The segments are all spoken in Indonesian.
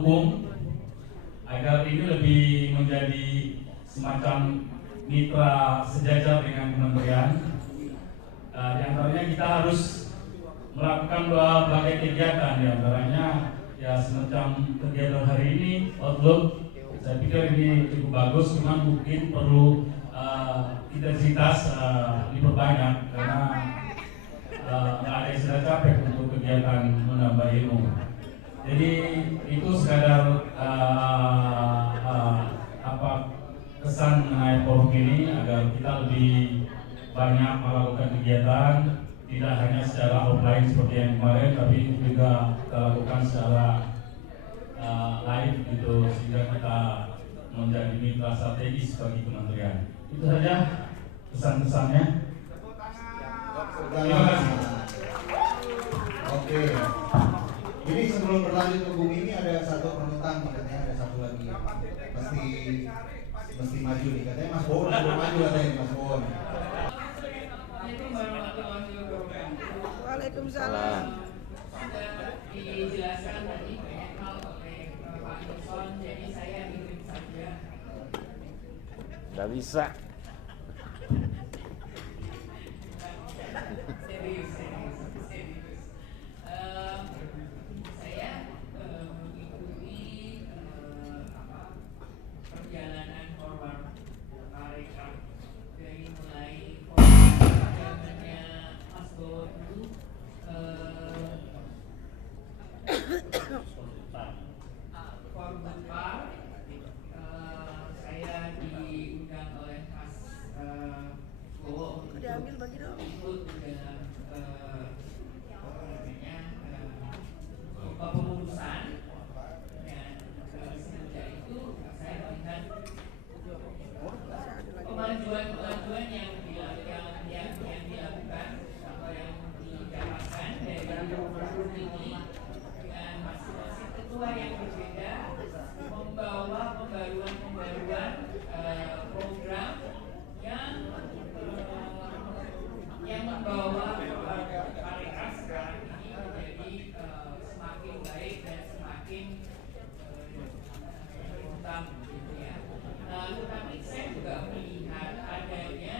dukung agar ini lebih menjadi semacam mitra sejajar dengan kementerian. Di antaranya kita harus melakukan berbagai kegiatan, di antaranya ya semacam kegiatan hari ini Outlook. Saya pikir ini cukup bagus, cuma mungkin perlu intensitas diperbanyak karena nggak ada yang sudah capek untuk kegiatan menambah ilmu. Jadi itu sekadar kesan mengenai forum ini agar kita lebih banyak melakukan kegiatan, tidak hanya secara offline seperti yang kemarin, tapi juga kita lakukan secara live gitu, sehingga kita menjadi mitra strategis bagi kementerian. Itu saja pesan-pesannya. Terima kasih. Oke. Ini sebelum berlanjut ke Bung ini ada satu permintaan, katanya ada satu lagi mesti maju nih, katanya Mas Bowo belum maju katanya Mas Bowo. Waalaikumsalam. Dijelaskan tadi banyak hal oleh Pak Nusron, jadi saya ingin saja. Nggak bisa. Serius. Saya mengikuti perjalanan forward Parekraf dari mulai zamannya Mas Bowo dulu. Forward saya diundang oleh Mas Bowo untuk ikut di dalam kepengurusan, dan semenjak itu saya melihat kemajuan yang dilakukan atau yang didapatkan dari forum ini dengan masing-masing ketua yang berbeda membawa pembaruan program yang membawa Parekraf sekarang ini menjadi semakin baik dan semakin berkembang gitu ya. Tetapi saya juga melihat adanya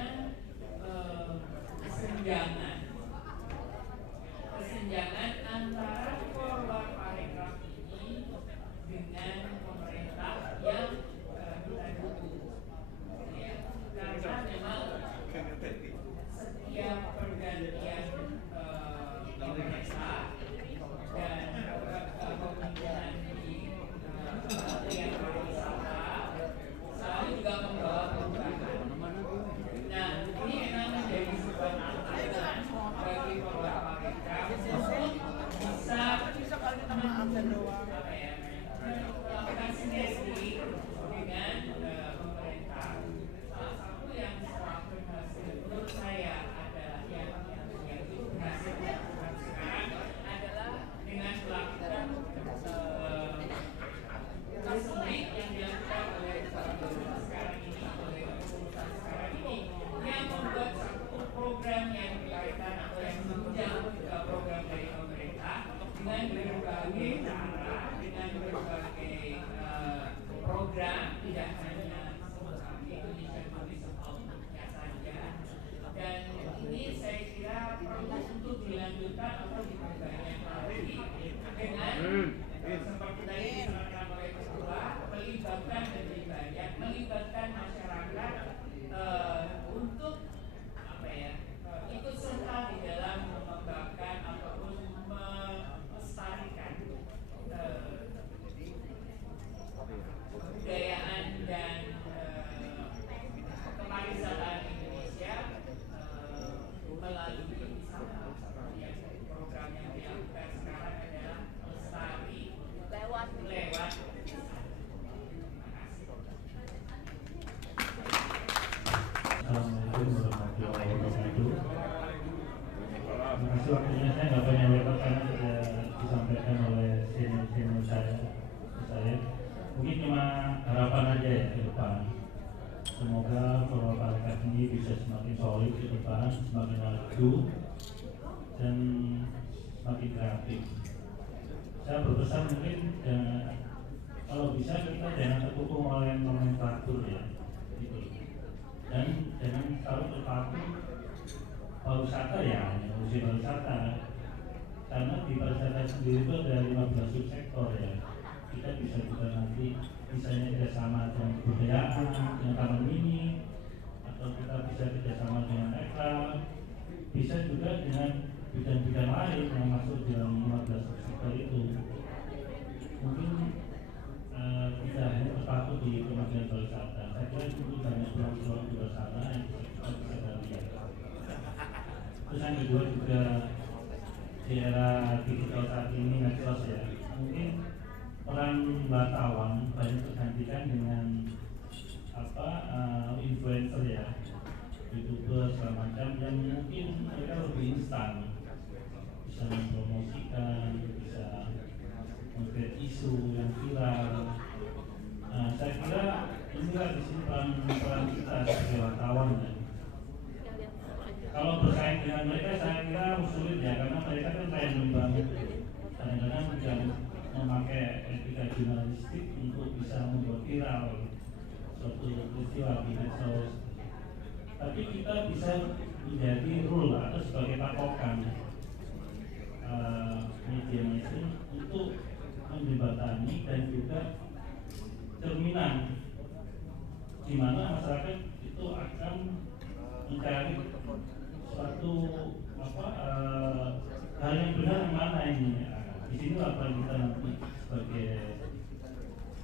kesenjangan antara forward Parekraf ini dengan pemerintah yang kita dukung. Ya, karena memang setiap pergantian pemerintah dan pemerintahan di Kementerian Pariwisata selalu juga membawa perubahan. Nah, ini memang menjadi sebuah tantangan bagi forward Parekraf untuk bisa melakukan sinergi dengan pemerintah. Salah satu yang selalu berhasil menurut saya adalah yang itu berhasil dilakukan sekarang adalah dengan melakukan listening yang dilakukan oleh sekarang ini, oleh perusahaan sekarang ini, yang membuat satu program yang berkaitan atau yang menunjang program dari pemerintah dengan berbagai cara, dengan berbagai program, tidak hanya Indonesia Tourism Outlook-nya saja. Dan ini saya kira perlu untuk dilanjutkan atau diperbanyak lagi dengan seperti tadi disampaikan oleh ketua, melibatkan lebih banyak, melibatkan masyarakat untuk ikut serta di dalam mengembangkan ataupun melestarikan kebudayaan dan kepariwisataan Indonesia melalui wisata. Yang program yang dilakukan sekarang adalah lestari lewat wisata. Assalamualaikum warahmatullahi wabarakatuh. Terima kasih waktunya. Saya nggak banyak lebar karena sudah disampaikan oleh senior saya. Mungkin cuma harapan aja ya ke depan. Semoga forward Parekraf ini bisa semakin solid ke depan, semakin maju dan semakin kreatif. Saya berpesan mungkin kalau bisa kita jangan terkungkung oleh nomenklatur ya, gitu. Dan jangan selalu terpaku pariwisata ya, usia pariwisata. Karena di pariwisata sendiri itu ada 15 subsektor ya. Kita bisa juga nanti misalnya kerjasama dengan kebudayaan, dengan taman mini, atau kita bisa kerjasama dengan EKA, bisa juga dengan bidang-bidang lain yang masuk dalam 15 sektor itu. Mungkin tidak hanya terpaku di Kementerian Pariwisata. Saya kira itu banyak peluang-peluang di luar sana yang kita bisa lihat. Terus yang kedua juga di era digital saat ini medsos ya, mungkin peran wartawan banyak tergantikan dengan influencer ya, YouTuber segala macam yang mungkin mereka lebih instan, bisa mempromosikan, bisa mengkreat isu yang viral. Saya kira inilah di sini peran kita sebagai wartawan ya. Kalau bersaing dengan mereka saya kira sulit ya, karena mereka kan random banget, kadang-kadang tidak memakai etika jurnalistik untuk bisa membuat viral suatu peristiwa di medsos. Tapi kita bisa menjadi rule atau sebagai patokan media mainstream untuk menjembatani dan juga cerminan di mana masyarakat itu akan mencari suatu hal yang benar yang mana ini. Di sini apa kita nanti sebagai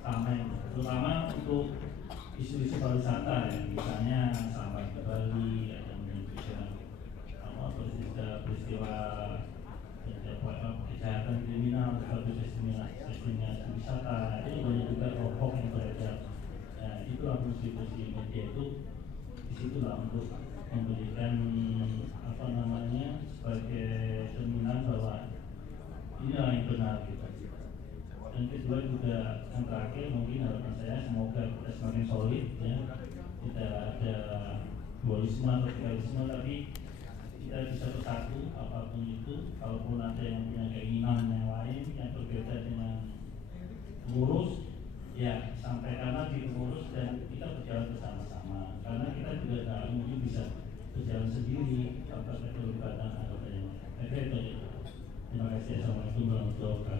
tamen, terutama untuk isu-isu pariwisata ya, misalnya sampah di Bali atau bisa peristiwa kejahatan kriminal seperti destinasi wisata, itu banyak juga kelompok yang beredar. Nah, itulah fungsi media itu di situlah untuk memberikan sebagai cerminan bahwa inilah yang benar gitu. Dan kedua juga yang terakhir mungkin harapan saya semoga kita semakin solid ya, tidak ada dualisme atau tribalisme, tapi kita bisa bersatu apapun itu. Kalaupun ada yang punya keinginan yang lain yang berbeda dengan pengurus, ya sampaikanlah di pengurus dan kita berjalan bersama-sama. Karena kita juga tidak mungkin bisa berjalan sendiri tanpa keterlibatan anggota yang lain. Terima kasih. Assalamualaikum warahmatullahi wabarakatuh.